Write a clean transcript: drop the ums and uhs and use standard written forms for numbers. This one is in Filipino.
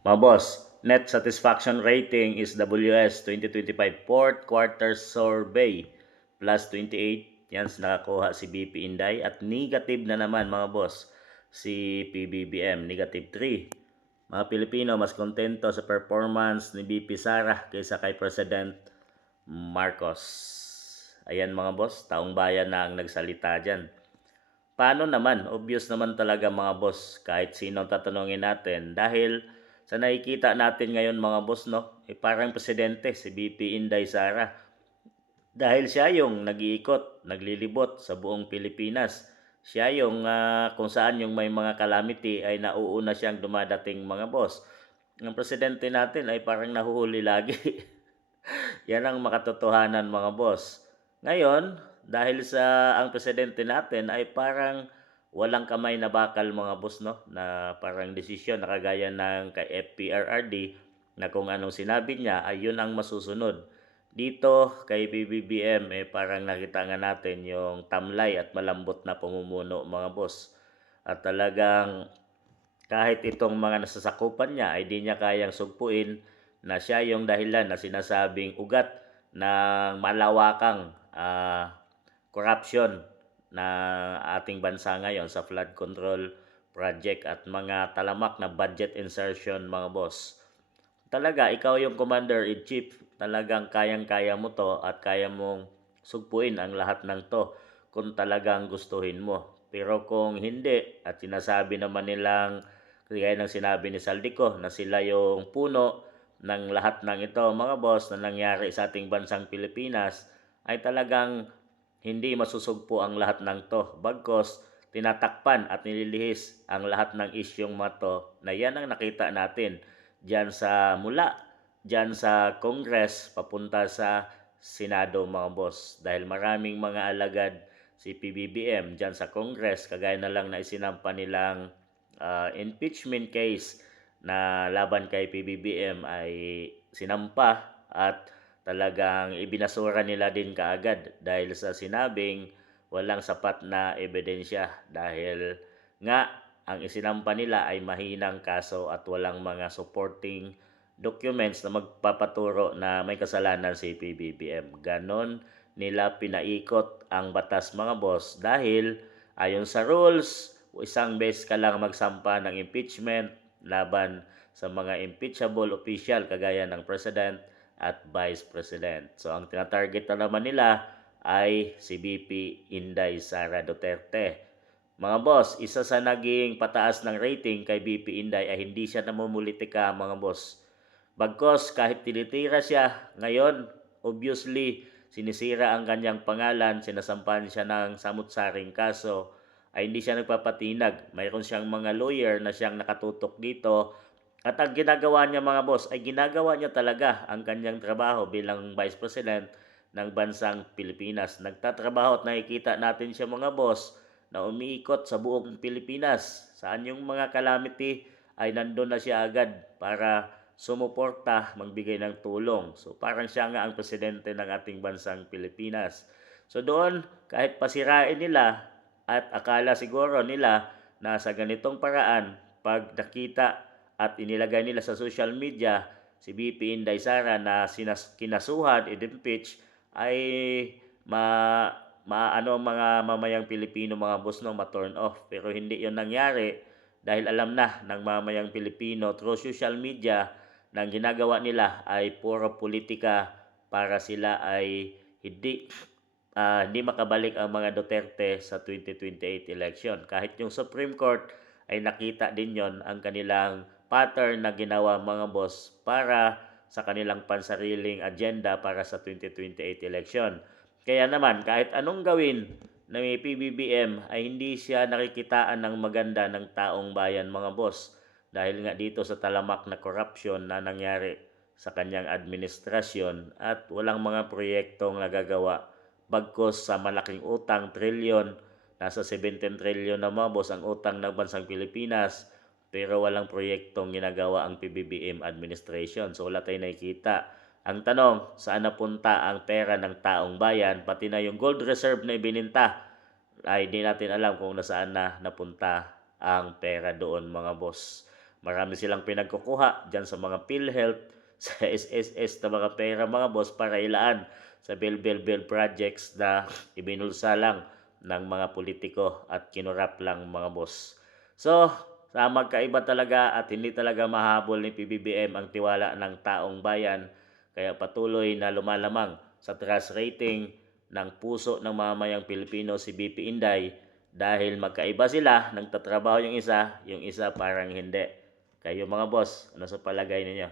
Mga boss, Net Satisfaction Rating is WS 2025 fourth quarter survey plus 28. Yan nakakuha si BP Inday at negative na naman mga boss si PBBM, negative 3. Mga Pilipino mas kontento sa performance ni BP Sara kaysa kay President Marcos. Ayan mga boss, taong bayan na ang nagsalita dyan. Paano naman? Obvious naman talaga mga boss, kahit sino tatanungin natin. Dahil sa nakikita natin ngayon mga boss, no? Parang presidente si BP Inday Sara. Dahil siya yung nag-iikot, naglilibot sa buong Pilipinas. Siya yung kung saan yung may mga calamity ay nauuna siyang dumadating mga boss. Ang presidente natin ay parang nahuhuli lagi. Yan ang makatotohanan mga boss. Ngayon, dahil sa ang presidente natin ay parang walang kamay na bakal mga boss, no, na parang desisyon na kagaya ng kay FPRRD na kung anong sinabi niya ay yun ang masusunod. Dito kay BBBM parang nakita nga natin yung tamlay at malambot na pamumuno mga boss. At talagang kahit itong mga nasasakupan niya ay di niya kayang sugpuin na siya yung dahilan na sinasabing ugat ng malawakang corruption na ating bansa ngayon sa flood control project at mga talamak na budget insertion mga boss. Talaga, ikaw yung commander-in-chief. Talagang kayang-kaya mo to at kaya mong sugpuin ang lahat ng to kung talagang gustuhin mo. Pero kung hindi at sinasabi naman nilang kaya ng sinabi ni Saldico na sila yung puno ng lahat ng ito mga boss na nangyari sa ating bansang Pilipinas ay talagang hindi masusugpo ang lahat ng to. Bagkos tinatakpan at nililihis ang lahat ng isyong mato na yan ang nakita natin dyan sa mula dyan sa Congress papunta sa Senado mga boss. Dahil maraming mga alagad si PBBM dyan sa Congress kagaya na lang na isinampa nilang impeachment case na laban kay PBBM ay sinampa at talagang ibinasura nila din kaagad dahil sa sinabing walang sapat na ebidensya dahil nga ang isinampa nila ay mahinang kaso at walang mga supporting documents na magpapaturo na may kasalanan si PBBM. Ganon nila pinaikot ang batas mga boss dahil ayon sa rules, isang beses ka lang magsampa ng impeachment laban sa mga impeachable official kagaya ng President at Vice President. So ang tinatarget na naman nila ay si BP Inday Sara Duterte. Mga boss, isa sa naging pataas ng rating kay BP Inday ay hindi siya namumulitika mga boss. Bagkos kahit tinitira siya ngayon, obviously sinisira ang kanyang pangalan, sinasampan siya ng samut-saring kaso, ay hindi siya nagpapatinag. Mayroon siyang mga lawyer na siyang nakatutok dito at ang ginagawa niya mga boss ay ginagawa niya talaga ang kanyang trabaho bilang Vice President ng bansang Pilipinas. Nagtatrabaho at nakikita natin siya mga boss na umiikot sa buong Pilipinas. Saan yung mga calamity ay nandun na siya agad para sumuporta, magbigay ng tulong. So parang siya nga ang presidente ng ating bansang Pilipinas. So doon, kahit pasirain nila at akala siguro nila na sa ganitong paraan, pag nakita at inilagay nila sa social media si BP Inday Sara na kinasuhan, impeach ay ma maano mga mamayang Pilipino mga boss no ma-turn off. Pero hindi 'yon nangyari dahil alam na ng mamayang Pilipino through social media na ginagawa nila ay puro politika para sila ay hindi makabalik ang mga Duterte sa 2028 election. Kahit yung Supreme Court ay nakita din yon ang kanilang pattern na ginawa mga boss para sa kanilang pansariling agenda para sa 2028 election. Kaya naman kahit anong gawin na may PBBM ay hindi siya nakikitaan ng maganda ng taong bayan mga boss dahil nga dito sa talamak na corruption na nangyari sa kanyang administrasyon at walang mga proyektong nagagawa bagkos sa malaking utang trilyon, nasa 17 trilyon na mga boss ang utang ng bansang Pilipinas pero walang proyektong ginagawa ang PBBM administration. So wala tayong nakikita. Ang tanong, saan napunta ang pera ng taong bayan pati na yung gold reserve na ibininta ay di natin alam kung nasaan na napunta ang pera doon mga boss. Marami silang pinagkukuha dyan sa mga PhilHealth, sa SSS na mga pera mga boss para ilaan sa bill projects na ibinulsa lang ng mga politiko at kinurap lang mga boss. So, sa magkaiba talaga at hindi talaga mahabol ni PBBM ang tiwala ng taong bayan, kaya patuloy na lumalamang sa trust rating ng puso ng mamamayang Pilipino si BP Inday dahil magkaiba sila, nagtatrabaho yung isa parang hindi. Kayo mga boss, ano sa palagay ninyo?